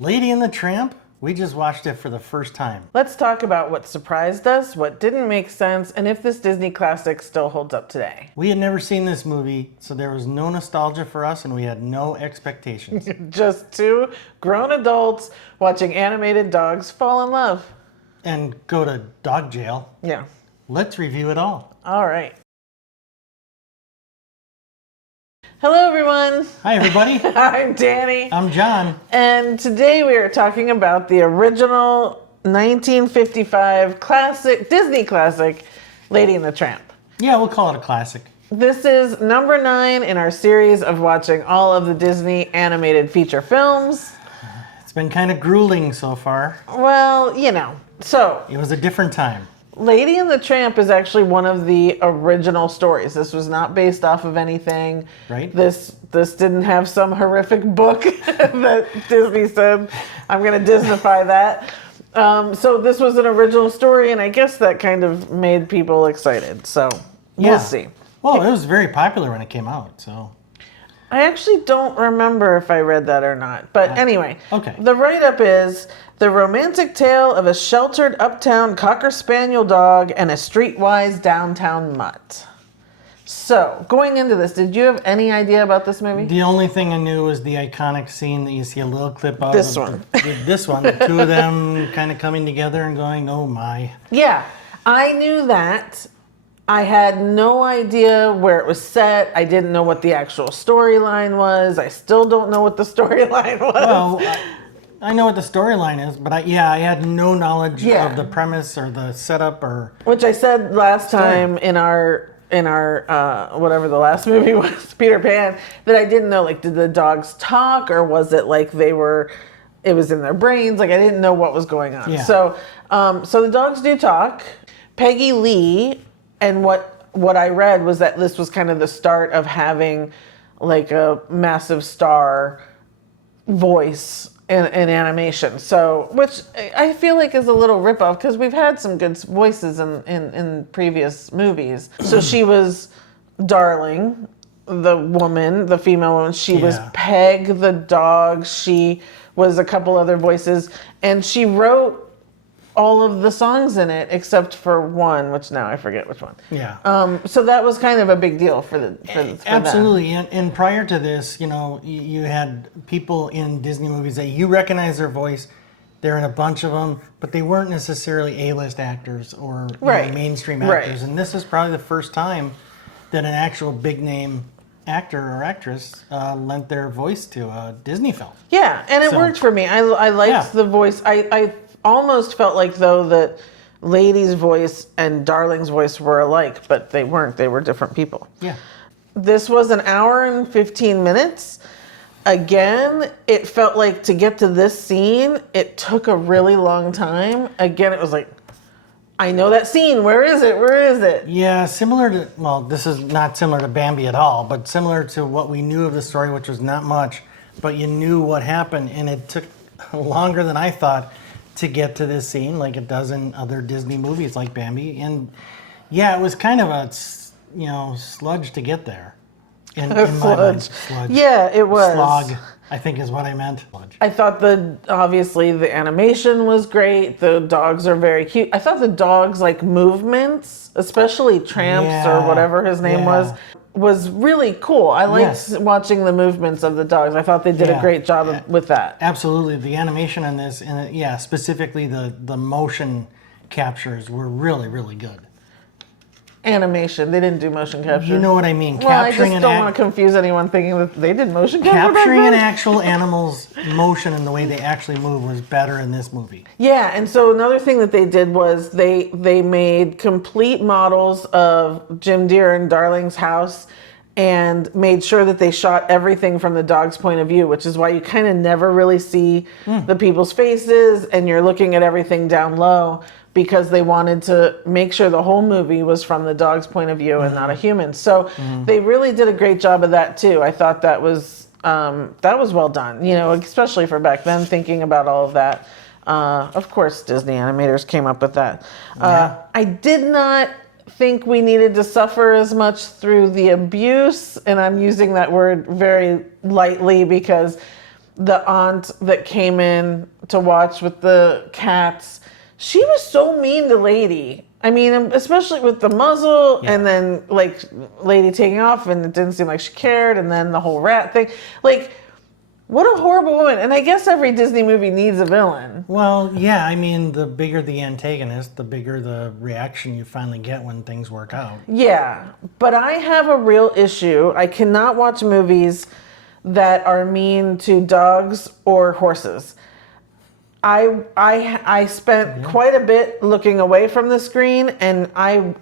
Lady and the Tramp? We just watched it for the first time. Let's talk about what surprised us, what didn't make sense, and if this Disney classic still holds up today. We had never seen this movie, so there was no nostalgia for us and we had no expectations. Just two grown adults watching animated dogs fall in love. And go to dog jail. Yeah. Let's review it all. All right. Hello, everyone. Hi, everybody. I'm Danny. I'm John. And today we are talking about the original 1955 classic, Disney classic, Lady and the Tramp. Yeah, we'll call it a classic. This is number 9 in our series of watching all of the Disney animated feature films. It's been kind of grueling so far. Well, you know, so It was a different time. Lady and the Tramp is actually one of the original stories. This was not based off of anything. Right. This didn't have some horrific book that Disney said, I'm going to Disneyfy that. So this was an original story, and I guess that kind of made people excited. So we'll see. Well, it was very popular when it came out, so. I actually don't remember if I read that or not. But anyway, okay. The write-up is the romantic tale of a sheltered uptown Cocker Spaniel dog and a streetwise downtown mutt. So, going into this, did you have any idea about this movie? The only thing I knew was the iconic scene that you see a little clip of. This one. This one. The two of them kind of coming together and going, oh my. Yeah, I knew that. I had no idea where it was set. I didn't know what the actual storyline was. I still don't know what the storyline was. Well, I know what the storyline is, but I had no knowledge of the premise or the setup or. Which I said last time in our whatever the last movie was, Peter Pan, that I didn't know, like, did the dogs talk or was it like it was in their brains? Like, I didn't know what was going on. Yeah. So the dogs do talk. Peggy Lee, and what I read was that this was kind of the start of having like a massive star voice in animation. So, which I feel like is a little ripoff because we've had some good voices in previous movies. So she was Darling, the female woman. She was Peg, the dog. She was a couple other voices. And she wrote all of the songs in it except for one, which now I forget which one. Yeah. So that was kind of a big deal for Absolutely. them. And prior to this, you had people in Disney movies that you recognize their voice. They're in a bunch of them, but they weren't necessarily A-list actors or mainstream actors. And this is probably the first time that an actual big name actor or actress lent their voice to a Disney film. Yeah, and it worked for me. I liked the voice. I almost felt like, though, that Lady's voice and Darling's voice were alike, but they weren't. They were different people. Yeah. This was an hour and 15 minutes. Again, it felt like to get to this scene, it took a really long time. Again, it was like, I know that scene. Where is it? Where is it? Yeah, similar to, well, this is not similar to Bambi at all, but similar to what we knew of the story, which was not much, but you knew what happened, and it took longer than I thought to get to this scene, like it does in other Disney movies like Bambi. And yeah, it was kind of a, sludge to get there. In my mind, sludge. Yeah, it was. Slog, I think is what I meant. Sludge. I thought obviously the animation was great. The dogs are very cute. I thought the dogs' like movements, especially Tramp's or whatever his name was really cool. I liked watching the movements of the dogs. I thought they did a great job with that. Absolutely. The animation in this, and specifically the motion captures were really, really good. Animation. They didn't do motion capture. You know what I mean. Well, I just don't want to confuse anyone thinking that they did motion capture. Capturing an actual animal's motion and the way they actually move was better in this movie. Yeah, and so another thing that they did was they made complete models of Jim Deere and Darling's house and made sure that they shot everything from the dog's point of view, which is why you kind of never really see the people's faces and you're looking at everything down low, because they wanted to make sure the whole movie was from the dog's point of view and not a human. So they really did a great job of that too. I thought that was well done, especially for back then, thinking about all of that. Of course, Disney animators came up with that. I did not think we needed to suffer as much through the abuse, and I'm using that word very lightly because the aunt that came in to watch with the cats. She was so mean to Lady. I mean, especially with the muzzle and then like Lady taking off and it didn't seem like she cared, and then the whole rat thing. Like, what a horrible woman. And I guess every Disney movie needs a villain. Well, yeah, I mean, the bigger the antagonist, the bigger the reaction you finally get when things work out. Yeah, but I have a real issue. I cannot watch movies that are mean to dogs or horses. I spent quite a bit looking away from the screen, and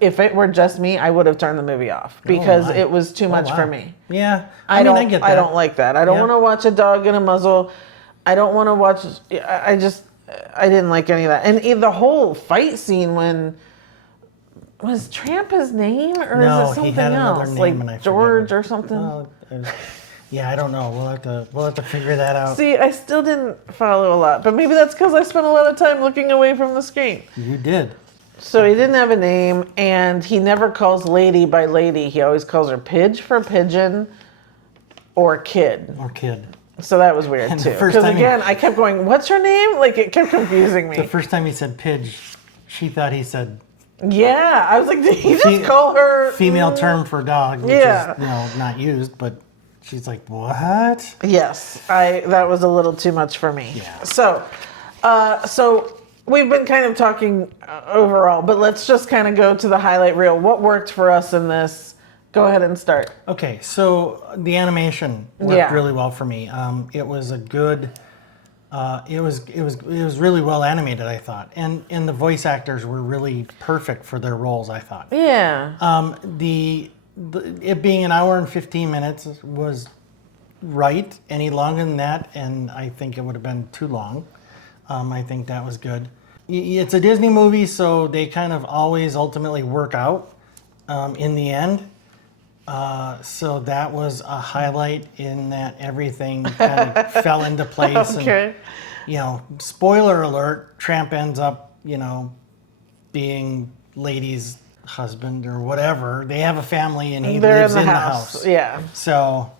if it were just me, I would have turned the movie off because it was too much for me. Yeah, I mean, I get that. I don't like that. I don't want to watch a dog in a muzzle. I don't want to watch. I didn't like any of that, and the whole fight scene when. Was Tramp his name, or is it something he had else, another name, and I like George forget or something? Well, yeah, I don't know. We'll have to figure that out. See, I still didn't follow a lot, but maybe that's because I spent a lot of time looking away from the screen. You did. So he didn't have a name, and he never calls Lady by Lady. He always calls her Pidge for pigeon, or Kid. Or Kid. So that was weird too. Because again, I kept going, "What's her name?" Like it kept confusing me. The first time he said Pidge, she thought he said. Yeah, I was like, did he just call her female term for dog? Which is, not used, but. She's like, what? Yes, that was a little too much for me. Yeah. So we've been kind of talking overall, but let's just kind of go to the highlight reel. What worked for us in this? Go ahead and start. Okay, so the animation worked really well for me. It was a good. It was really well animated, I thought, and the voice actors were really perfect for their roles, I thought. Yeah. It being an hour and 15 minutes was right. Any longer than that, and I think it would have been too long. I think that was good. It's a Disney movie, so they kind of always ultimately work out in the end. So that was a highlight in that everything kind of fell into place. Okay. And, spoiler alert, Tramp ends up, being Lady's husband or whatever. They have a family and he lives in the house. Yeah. So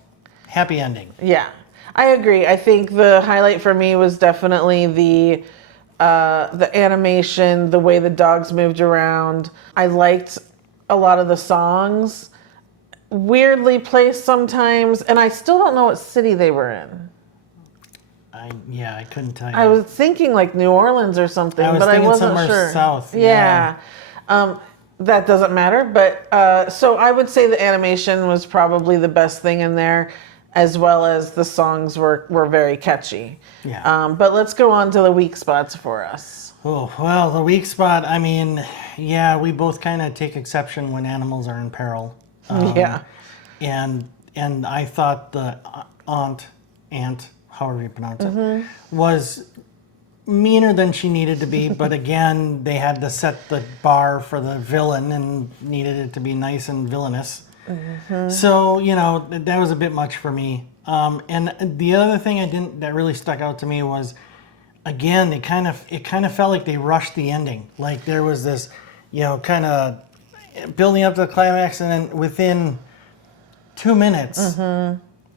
happy ending. Yeah. I agree. I think the highlight for me was definitely the animation, the way the dogs moved around. I liked a lot of the songs. Weirdly placed sometimes, and I still don't know what city they were in. I couldn't tell you. I was thinking like New Orleans or something, but I wasn't somewhere sure. South. Yeah. That doesn't matter, but so I would say the animation was probably the best thing in there, as well as the songs were very catchy. Yeah. But let's go on to the weak spots for us. Oh, well, the weak spot, I mean, yeah, we both kind of take exception when animals are in peril. Yeah. And I thought the aunt, however you pronounce it, was meaner than she needed to be, but again, they had to set the bar for the villain and needed it to be nice and villainous. So, that was a bit much for me. And the other thing that really stuck out to me was, again, it kind of felt like they rushed the ending. Like there was this, kind of building up to the climax, and then within 2 minutes,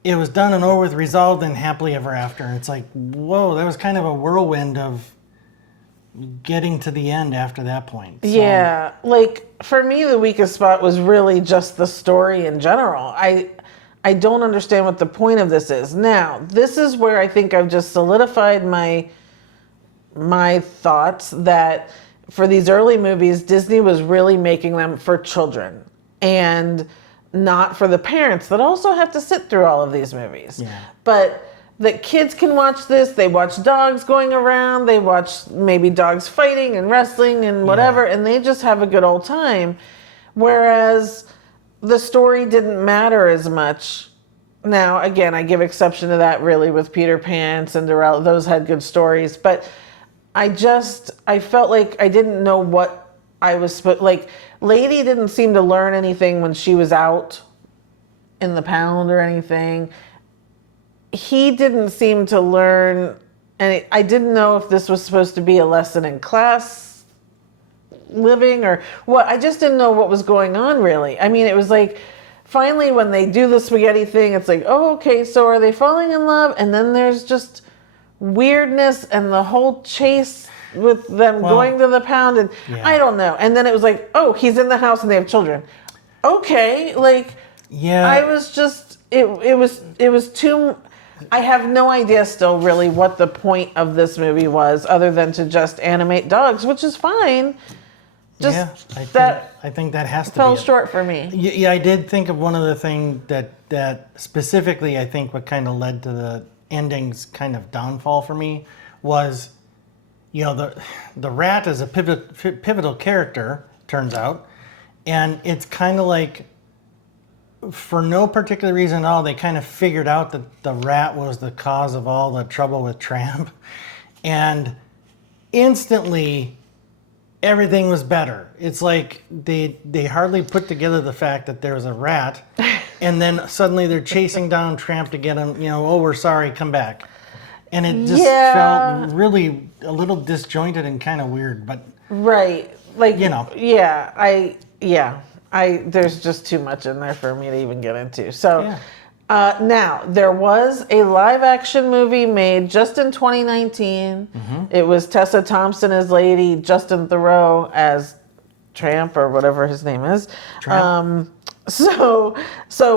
it was done and over with, resolved, and happily ever after. And it's like, whoa, that was kind of a whirlwind of getting to the end after that point. So, yeah, like for me, the weakest spot was really just the story in general. I don't understand what the point of this is. Now, this is where I think I've just solidified my thoughts that for these early movies, Disney was really making them for children and not for the parents that also have to sit through all of these movies. Yeah. But that kids can watch this. They watch dogs going around. They watch maybe dogs fighting and wrestling and whatever, and they just have a good old time. Whereas the story didn't matter as much. Now, again, I give exception to that really with Peter Pan, Cinderella. Those had good stories. But I felt like I didn't know what I was supposed, like, Lady didn't seem to learn anything when she was out in the pound or anything. He didn't seem to learn, and I didn't know if this was supposed to be a lesson in class living or what. I just didn't know what was going on, really. I mean, it was like finally, when they do the spaghetti thing, it's like, oh, okay, so are they falling in love? And then there's just weirdness and the whole chase with them going to the pound, and I don't know. And then it was like, oh, he's in the house and they have children. Okay, like, I was just, it was too. I have no idea still really what the point of this movie was, other than to just animate dogs, which is fine. Just I think that has to fell be short for me. Yeah, I did think of one other thing that specifically I think what kind of led to the ending's kind of downfall for me was, the rat is a pivotal character, turns out, and it's kind of like, for no particular reason at all, they kind of figured out that the rat was the cause of all the trouble with Tramp, and instantly everything was better. It's like they hardly put together the fact that there was a rat, and then suddenly they're chasing down Tramp to get him, oh, we're sorry, come back. And it just felt really a little disjointed and kind of weird, but... Right. Like, Yeah, there's just too much in there for me to even get into. So... now, there was a live-action movie made just in 2019. It was Tessa Thompson as Lady, Justin Theroux as Tramp, or whatever his name is. So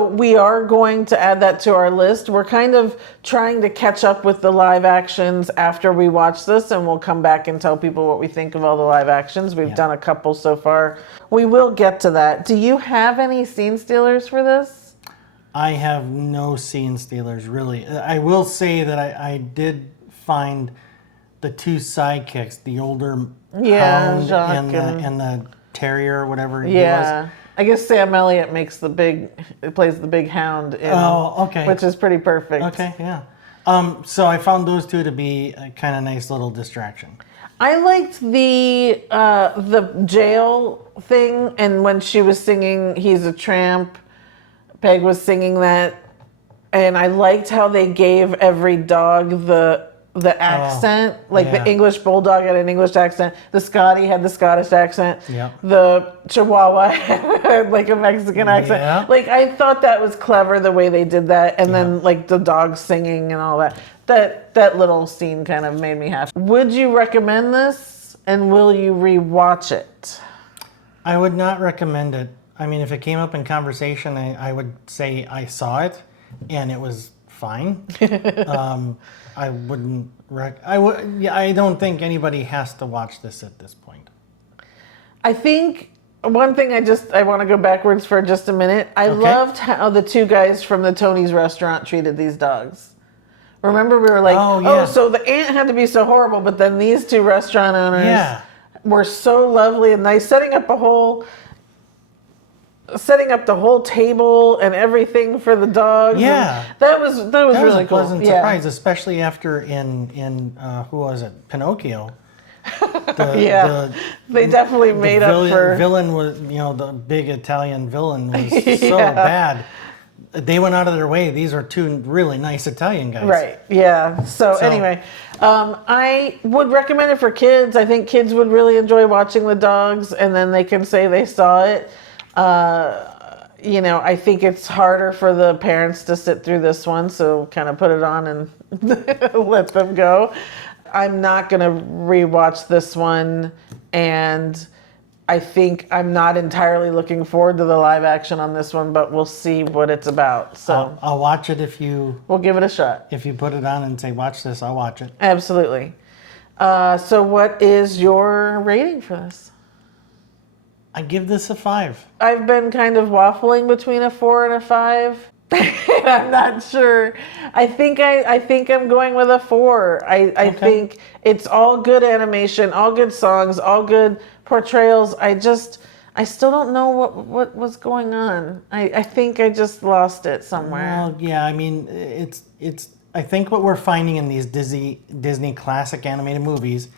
we are going to add that to our list. We're kind of trying to catch up with the live actions after we watch this, and we'll come back and tell people what we think of all the live actions. We've done a couple so far. We will get to that. Do you have any scene stealers for this? I have no scene stealers, really. I will say that I did find the two sidekicks, the older hound and the terrier, or whatever he was. I guess Sam Elliott plays the big hound in, which is pretty perfect. Okay, yeah. So I found those two to be a kind of nice little distraction. I liked the jail thing, and when she was singing "He's a Tramp," Peg was singing that, and I liked how they gave every dog the accent, the English bulldog had an English accent, the Scotty had the Scottish accent, the Chihuahua had like a Mexican accent. Like, I thought that was clever the way they did that, and then like the dog singing and all that. That little scene kind of made me happy. Would you recommend this, and will you rewatch it? I would not recommend it. I mean, if it came up in conversation, I would say I saw it, and it was fine. I wouldn't. I don't think anybody has to watch this at this point. I think one thing I want to go backwards for just a minute. I loved how the two guys from the Tony's restaurant treated these dogs. Remember, we were like, so the aunt had to be so horrible, but then these two restaurant owners were so lovely and nice, setting up the whole table and everything for the dogs. Yeah, that was really a cool. Pleasant surprise, especially after in who was it? Pinocchio. They definitely made up for. Villain was the big Italian villain was so bad. They went out of their way. These are two really nice Italian guys. Right. Yeah. So anyway, I would recommend it for kids. I think kids would really enjoy watching the dogs, and then they can say they saw it. I think it's harder for the parents to sit through this one, so kind of put it on and let them go. I'm not going to rewatch this one, and I think I'm not entirely looking forward to the live action on this one, but we'll see what it's about. So I'll watch it we'll give it a shot. If you put it on and say, watch this, I'll watch it. Absolutely. So what is your rating for this? I give this a 5. I've been kind of waffling between a 4 and a 5. I'm not sure. I think I'm going with a 4. I think it's all good animation, all good songs, all good portrayals. I still don't know what was going on. I think I just lost it somewhere. Well, yeah, I mean, it's. I think what we're finding in these Disney classic animated movies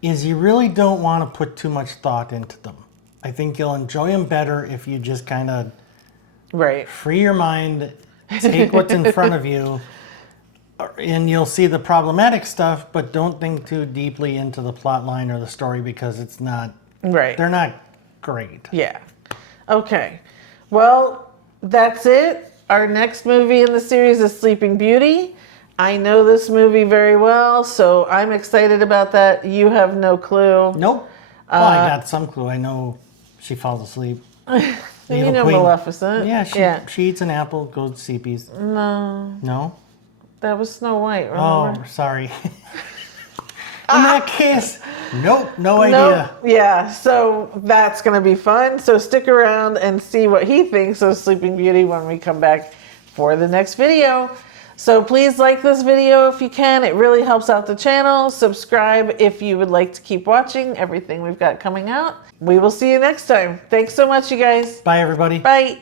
is you really don't want to put too much thought into them. I think you'll enjoy them better if you just kind of free your mind, take what's in front of you, and you'll see the problematic stuff, but don't think too deeply into the plot line or the story because it's not. They're not great. Yeah. Okay. Well, that's it. Our next movie in the series is Sleeping Beauty. I know this movie very well, so I'm excited about that. You have no clue. Nope. Well, I got some clue. I know she falls asleep. You Evil know Queen. Maleficent. Yeah, she eats an apple, goes to seepies. No, No? that was Snow White, Oh, remember? sorry. In that case, nope, no idea. Nope. Yeah, so that's going to be fun. So stick around and see what he thinks of Sleeping Beauty when we come back for the next video. So please like this video if you can. It really helps out the channel. Subscribe if you would like to keep watching everything we've got coming out. We will see you next time. Thanks so much, you guys. Bye, everybody. Bye.